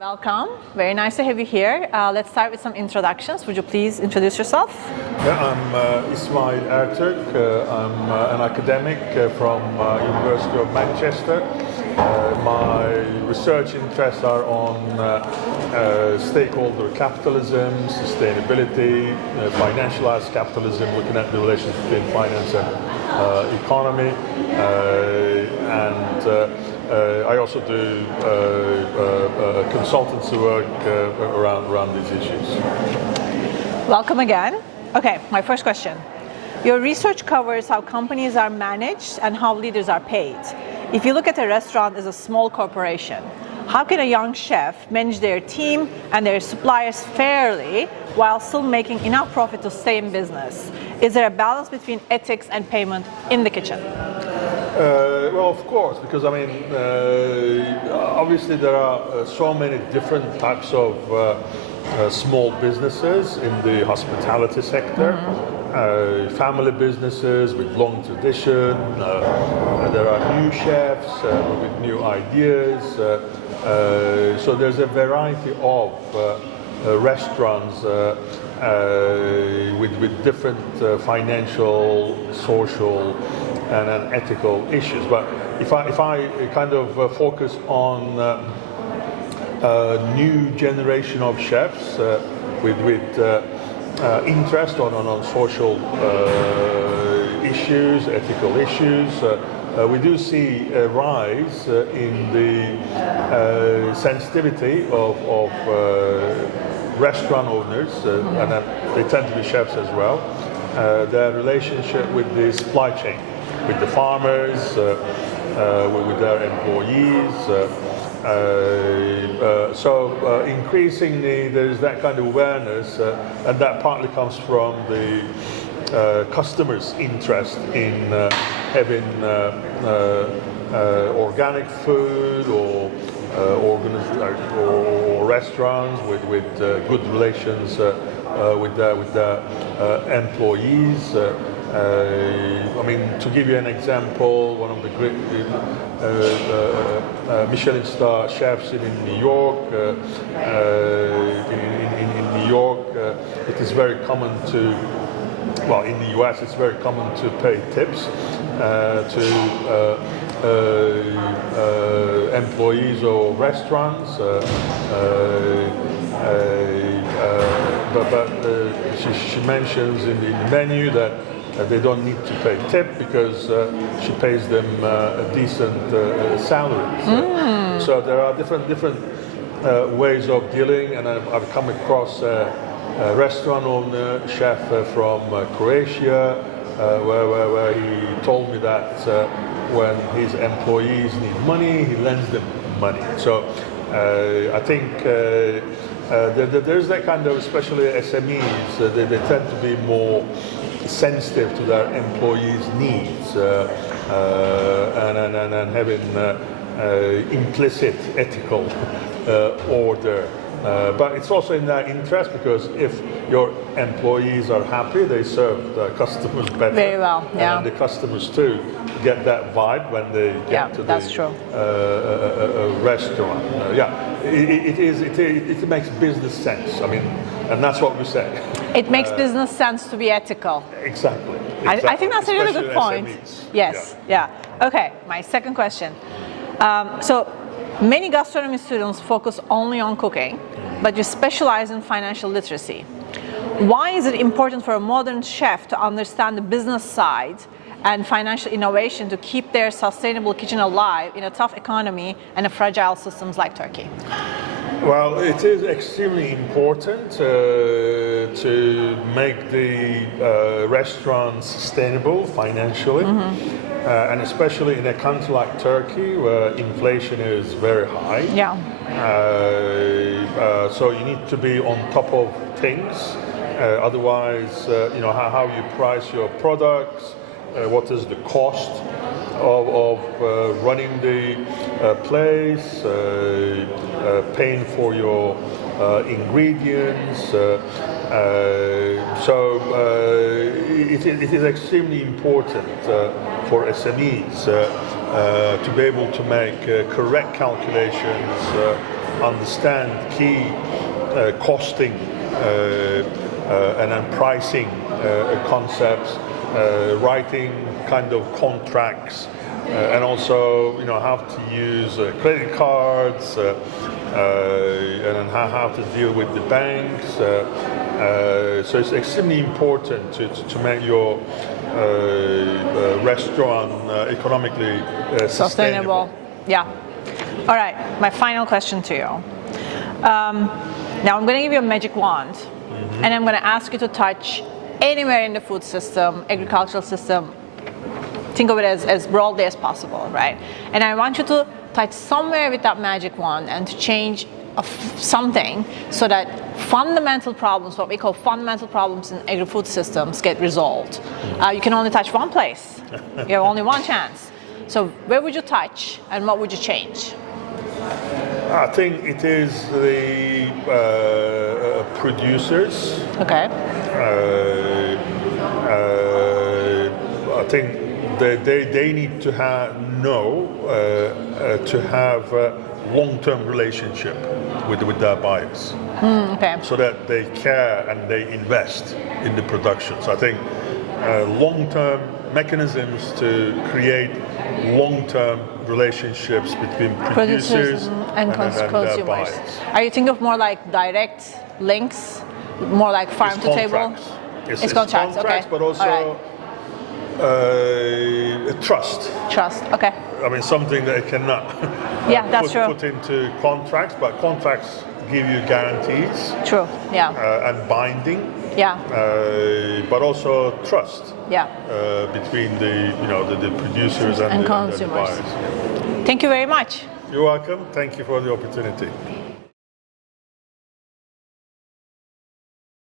Welcome. Very nice to have you here. Let's start with some introductions. Would you please introduce yourself? Yeah, I'm İSMAİL ERTÜRK. I'm an academic from University of Manchester. My research interests are on stakeholder capitalism, sustainability, financialized capitalism, looking at the relations between finance and economy, and I also do consultancy work around these issues. Welcome again. Okay, my first question. Your research covers how companies are managed and how leaders are paid. If you look at a restaurant as a small corporation, how can a young chef manage their team and their suppliers fairly while still making enough profit to stay in business? Is there a balance between ethics and payment in the kitchen? Well, of course, because I mean, obviously there are so many different types of small businesses in the hospitality sector. Family businesses with long tradition. There are new chefs with new ideas. So there's a variety of restaurants with different financial, social, and ethical issues. But if I kind of focus on new generation of chefs with interest on social issues, ethical issues, we do see a rise in the sensitivity of restaurant owners, and they tend to be chefs as well, their relationship with the supply chain, with the farmers, with their employees. So increasingly there's that kind of awareness, and that partly comes from the customers' interest in having organic food or restaurants with good relations with their employees. I mean, to give you an example, one of the great Michelin star chefs in New York, in New York, it is very common to, well, in the US, it's very common to pay tips to employees or restaurants. But she mentions in the menu that they don't need to pay tip because she pays them a decent salary. So there are different ways of dealing, and I've come across a restaurant owner, chef from Croatia, where he told me that when his employees need money, he lends them money. So I think there's that kind of, especially SMEs, they tend to be more sensitive to their employees' needs and having implicit ethical order. But it's also in their interest, because if your employees are happy, they serve the customers better. Very well, yeah. And the customers too get that vibe when they get to that's the true. Restaurant. It makes business sense. I mean, and that's what we say. It makes business sense to be ethical. Exactly. I think that's a really good point. SMEs. Yes, yeah. Okay, my second question. So many gastronomy students focus only on cooking, but you specialize in financial literacy. Why is it important for a modern chef to understand the business side and financial innovation to keep their sustainable kitchen alive in a tough economy and a fragile systems like Turkey? Well, it is extremely important to make the restaurant sustainable financially, and especially in a country like Turkey where inflation is very high. Yeah. So you need to be on top of things. Otherwise, how you price your products, what is the cost of running the place, paying for your ingredients. So it is extremely important for SMEs to be able to make correct calculations understand key costing and then pricing concepts, writing kind of contracts, and also how to use credit cards, and then how to deal with the banks. So it's extremely important to make your restaurant economically sustainable. Yeah. All right, my final question to you. Now I'm going to give you a magic wand, and I'm going to ask you to touch anywhere in the food system, agricultural system. Think of it as broadly as possible, right? And I want you to touch somewhere with that magic wand and to change something so that fundamental problems, what we call fundamental problems in agri-food systems, get resolved. You can only touch one place. You have only one chance. So where would you touch and what would you change? I think it is the producers. Okay. I think they need to have long-term relationship with their buyers, Okay. so that they care and they invest in the production. So I think long-term mechanisms to create long-term relationships between producers and consumers. their buyers. Are you thinking of more like direct links, more like farm to table? It's contracts, okay. But also trust. Trust, okay. I mean, something that it cannot put into contracts, but contracts give you guarantees. True, yeah. And binding. Yeah. But also trust. Yeah. Between the producers and the consumers. buyers. Thank you very much. You're welcome. Thank you for the opportunity.